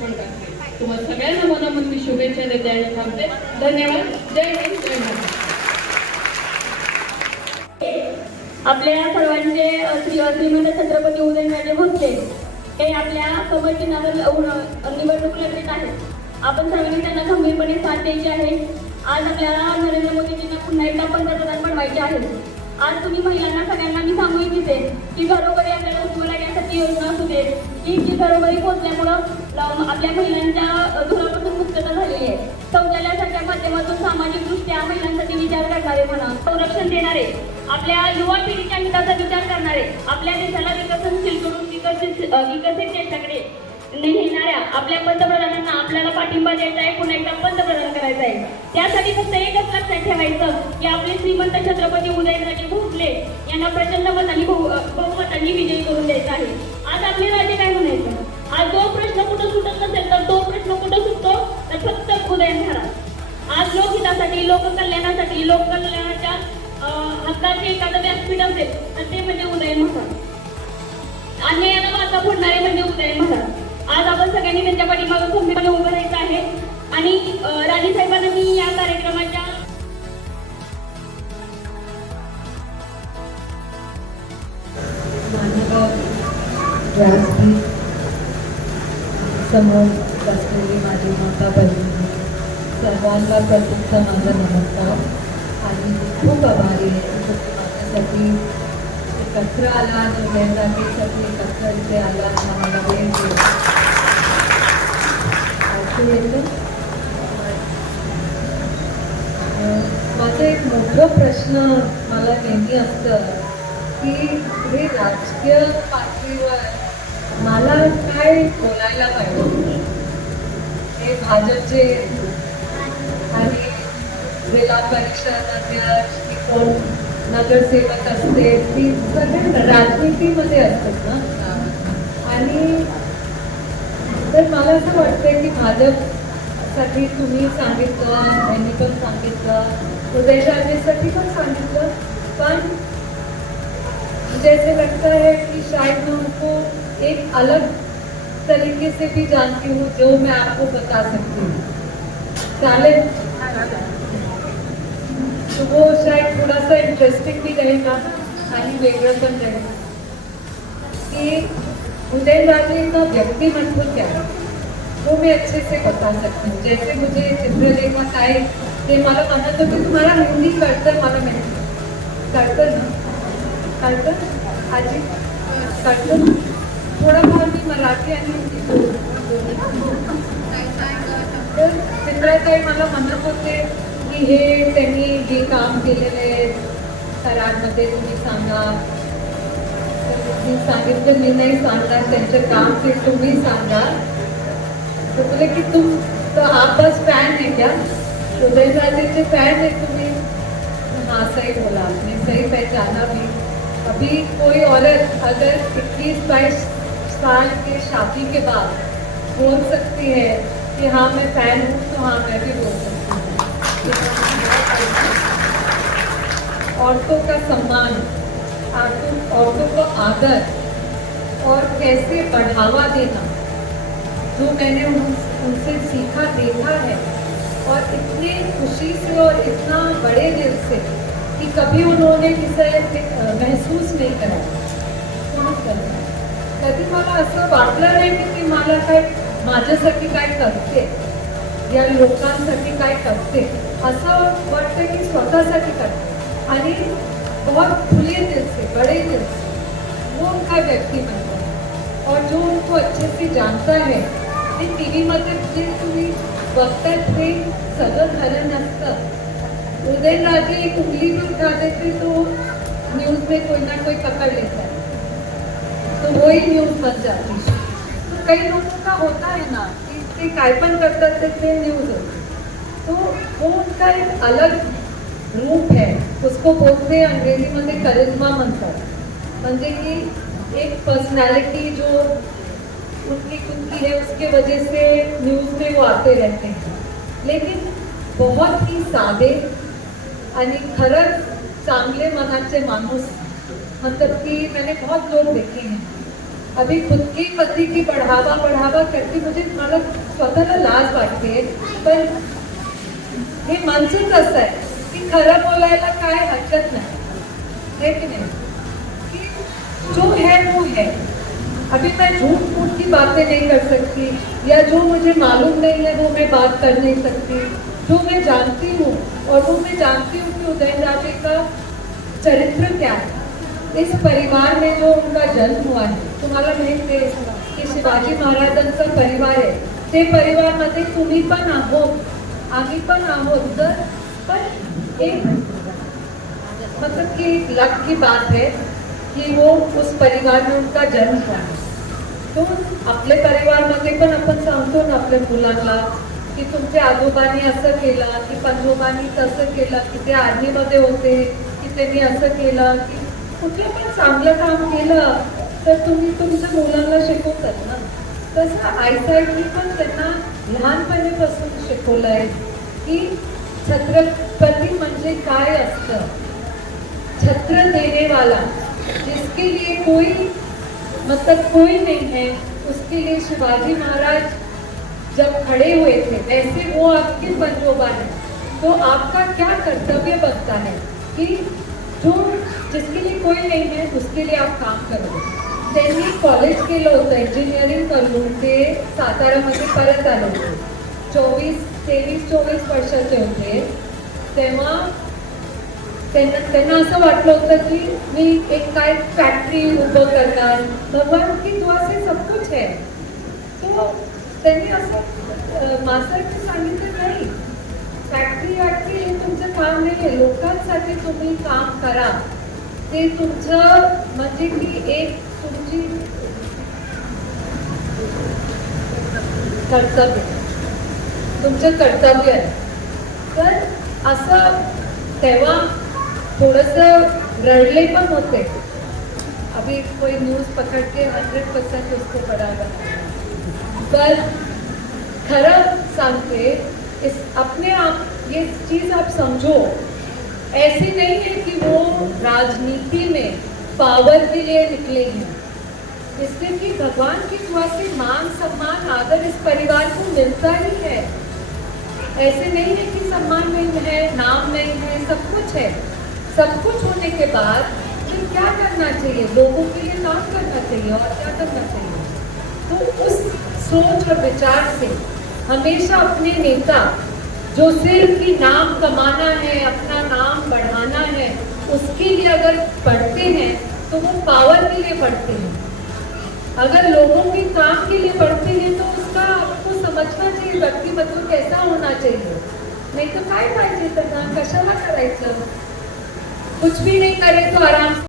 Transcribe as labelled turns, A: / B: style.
A: खात्री आणि तुम्हाला सगळ्यांना मनामन मी शुभेच्छा देते आणि थांबते. धन्यवाद. जय हिंद जय महाराष्ट्र.
B: आपल्या सर्वांचे श्रीमंत छत्रपती उदयनराजे भोसले हे आपल्या समर्थनावर निवडणूक लढत आहेत. आपण सर्वांनी त्यांना गंभीरपणे साथ द्यायची आहे. आज आपल्याला नरेंद्र मोदीजींना पुन्हा एकदा पंतप्रधान बनवायचे आहे. आज तुम्ही महिलांना सगळ्यांना मी सांगू इच्छिते की घरोघरी आपल्याला उज्ज्वला योजना असू दे की जी घरोघरी पोहोचल्यामुळं आपल्या महिलांच्या धुरापासून मुक्तता झालेली आहे. शौचालयासारख्या माध्यमातून सामाजिक दृष्ट्या महिलांसाठी विचार करणारे म्हणा संरक्षण देणारे आपल्या युवा पिढीच्या हिताचा विचार करणारे आपल्या देशाला विकसनशील करून विकसित विकसित देशाकडे लिहिणाऱ्या आपल्या पंतप्रधानांना आपल्याला पाठिंबा द्यायचा आहे पुन्हा एकदा पंतप्रधान करायचा आहे. त्यासाठी फक्त एकच लक्षात ठेवायचं की आपले श्रीमंत छत्रपती उदयनराजे भोसले यांना प्रचंड मतांनी बहु- अ, बहुमतांनी विजयी करून द्यायचा आहे. आज आपले राजे काय म्हणायचं? आज जो प्रश्न कुठं सुटत नसेल तर तो प्रश्न कुठं सुटतो? तर फक्त उदयन महाराज आज लोकहितासाठी लोककल्याणासाठी लोककल्याणाच्या अं, हक्काचे एखादं व्यासपीठ असेल तर ते म्हणजे उदयन महाराज अन्यायाला वाचा फोडणारे म्हणजे उदयन महाराज आज आपण सगळ्यांनी त्यांच्या पाठीमागे खंबीरपणे उभं राहायचं आहे. आणि राणी साहेबांना मी या कार्यक्रमाच्या
C: समोर बसलेली माझी माता बहिणी सर्वांना प्रथमचा माझा नमस्कार. आणि खूप आभारी आहे माझ्यासाठी एकत्र आला आणि उदयनराजेसाठी एकत्र इथे आला. आम्हाला वेळ दिला ऐकू एक मोठा प्रश्न मला नेहमी असतं की हे राजकीय पातळीवर मला काय बोलायला पाहिजे? हे भाजपचे आणि जिल्हा परिषद अध्यक्ष की कोण नगरसेवक असते ती सगळे राजनीतीमध्ये असतात ना. आणि तर की भाजपसाठी लगता है कि शायद मैं उनको एक अलग तरीके से भी जानती हूँ जो मैं आपको बता सकती हूँ। तो वो शायद थोड़ा सा इंटरेस्टिंग भी रहेगा आणि वेगळं पण रहेगा। कि उदयनराजे का व्यक्तिमत्व क्या है? वो मैं अच्छे से बता सकती हूँ। जैसे मुझे चित्रलेखा काय ते मला म्हणत होते तुम्हाला हिंदी कळतं मला माहिती कळतं ना? कळतं आजी कळतं थोडंफार मी मराठी आणि हिंदी. तर चित्राताई मला म्हणत होते की हे त्यांनी जे काम केलेले आहे कराडमध्ये तुम्ही सांगा। ते तो है तुम्हें। सही बोला आपने, सही पहचाना भी। अभी कोई औरत अगर 21 बाईस साल के शादी के बाद बोल सकती है कि हाँ मैं फ़ैन हूँ तो हाँ मैं भी बोल सकती हूँ। का सम्मान औरतों को आदर और कैसे बढ़ावा देना जो मैंने उन, उनसे सीखा देखा है और इतनी खुशी से और इतना बड़े दिल से कि कभी उन्होंने किसी महसूस नाही कोणीच करत नाही. कधी मला असं वाटलं नाही की ती मला काय माझ्यासाठी काय करते या लोकांसाठी काय करते असं वाटतं की स्वतःसाठी करते आणि बहुत खुले दिल से, बड़े दिल से वो उनका व्यक्ति बनता है और जो उनको अच्छे से जानता है ते टी व्हीमध्ये जे तुम्ही बघतात ते सगळं खरं नसतं उदयनराजे एक उंगली भी उठा देते तो न्यूज़ में कोई ना कोई पकड़ लेता। है तो वही न्यूज़ बन जाती। है तो कई लोगों का होता है ना, कि ते काय पण न्यूज़ होते। तो वो उनका एक अलग रूप है। उसको बोलते हैं, अंग्रेज़ी मध्ये करिश्मा म्हणतात म्हणजे की एक पर्सनालिटी जो उनकी खुद की है, उसके वजह से न्यूज़ में वो आते रहते हैं। लेकिन बहुत ही साधे आणि खरंच चांगले मनाचे माणूस मतलब कि मैंने बहुत लोग देखे हैं। अभी खुद की पति की बढ़ावा बढ़ावा करके मुझे मला स्वतःला लाज वाटते पण हे माणसंच असं की खरं बोलायला काय हरकत नाही. है की नहीं? जो है, वो है. अभी मैं झूठ मूठ की बातें नहीं कर सकती, या जो मुझे मालूम नहीं है, वो मैं बात कर नहीं सकती. जो मैं जानती हूँ, और वो मैं जानती हूँ कि उदयन राजे का चरित्र क्या है. इस परिवार में जो उनका जन्म हुआ है तुम्हाला माहिती आहे की शिवाजी महाराजांचा परिवार आहे ते परिवारमध्ये तुम्ही पण आहोत, आम्ही पण आहोत तर पण एक मतलब कि एक लक की बात है की वो उस परिवार में उनका जन्म हुआ तो आपल्या परिवारमध्ये पण आपण सांगतो हो ना आपल्या मुलांना की तुमच्या आजोबांनी असं केलं की पंजोबांनी तसं केलं की ते आर्मीमध्ये होते की त्यांनी असं केलं की कुठलं पण चांगलं काम केलं तर तुम्ही तुमच्या मुलांना शिकवतात ना। तसं आईसाहेबनी पण त्यांना लहानपणीपासून शिकवलं आहे की छत्रपती म्हणजे काय असतं? छत्र देने वाला जिसके लिए कोई मतलब कोई नहीं है, उसके लिए शिवाजी महाराज जब खड़े हुए थे, वैसे वो आपके पंजोबा है। तो आपका क्या कर्तव्य बनता है कि जो जिसके लिए कोई नहीं है, उसके लिए आप काम करो। त्यांनी कॉलेज केलं होतं इंजिनिअरिंग करून ते सातारामध्ये परत आले होते चोवीस तेवीस चोवीस वर्षाचे होते. तेव्हा त्यांना त्यांना असं वाटलं होतं की मी एक काय फॅक्टरी उभं करणार? भगवान की दुआ से सब कुछ है. तो त्यांनी असं मास्तरने सांगितलं नाही. फॅक्टरी वॅक्टरी हे तुमचं काम नाही आहे लोकांसाठी तुम्ही काम करा. ते तुमचं म्हणजे की एक तुमची कर्तव्य. तुमचं कर्तव्य आहे. तर असं तेव्हा थोडस रडले पण होते. अभी कोई न्यूज़ पकड़ के हंड्रेड परसेंट उसको बराबर पर खरं सांगते, इस अपने आप, ये चीज़ आप समझो, ऐसी नहीं है कि वो राजनीति में पावर के लिए निकलेगी। इसलिए कि भगवान की दुआ से मान सम्मान, आदर इस परिवार को मिलता ही है। ऐसे नहीं है कि सम्मान नहीं है, नाम नहीं है, सब कुछ है। सब कुछ होने के बाद फिर क्या करना चाहिए? लोगों के लिए काम करना चाहिए और क्या करना चाहिए? तो उस सोच और विचार से हमेशा अपने नेता, जो सिर्फ़ की नाम कमाना है, अपना नाम बढ़ाना है, उसके लिए अगर पढ़ते हैं तो वो पावर के लिए पढ़ते हैं। अगर लोगों के काम के लिए पढ़ते हैं तो उसका आपको समझना चाहिए, व्यक्तिमत्व कैसा होना चाहिए। नहीं तो काय पाहिजे त्यांना? कशाला करायचं? कुछ भी नहीं करे तो आराम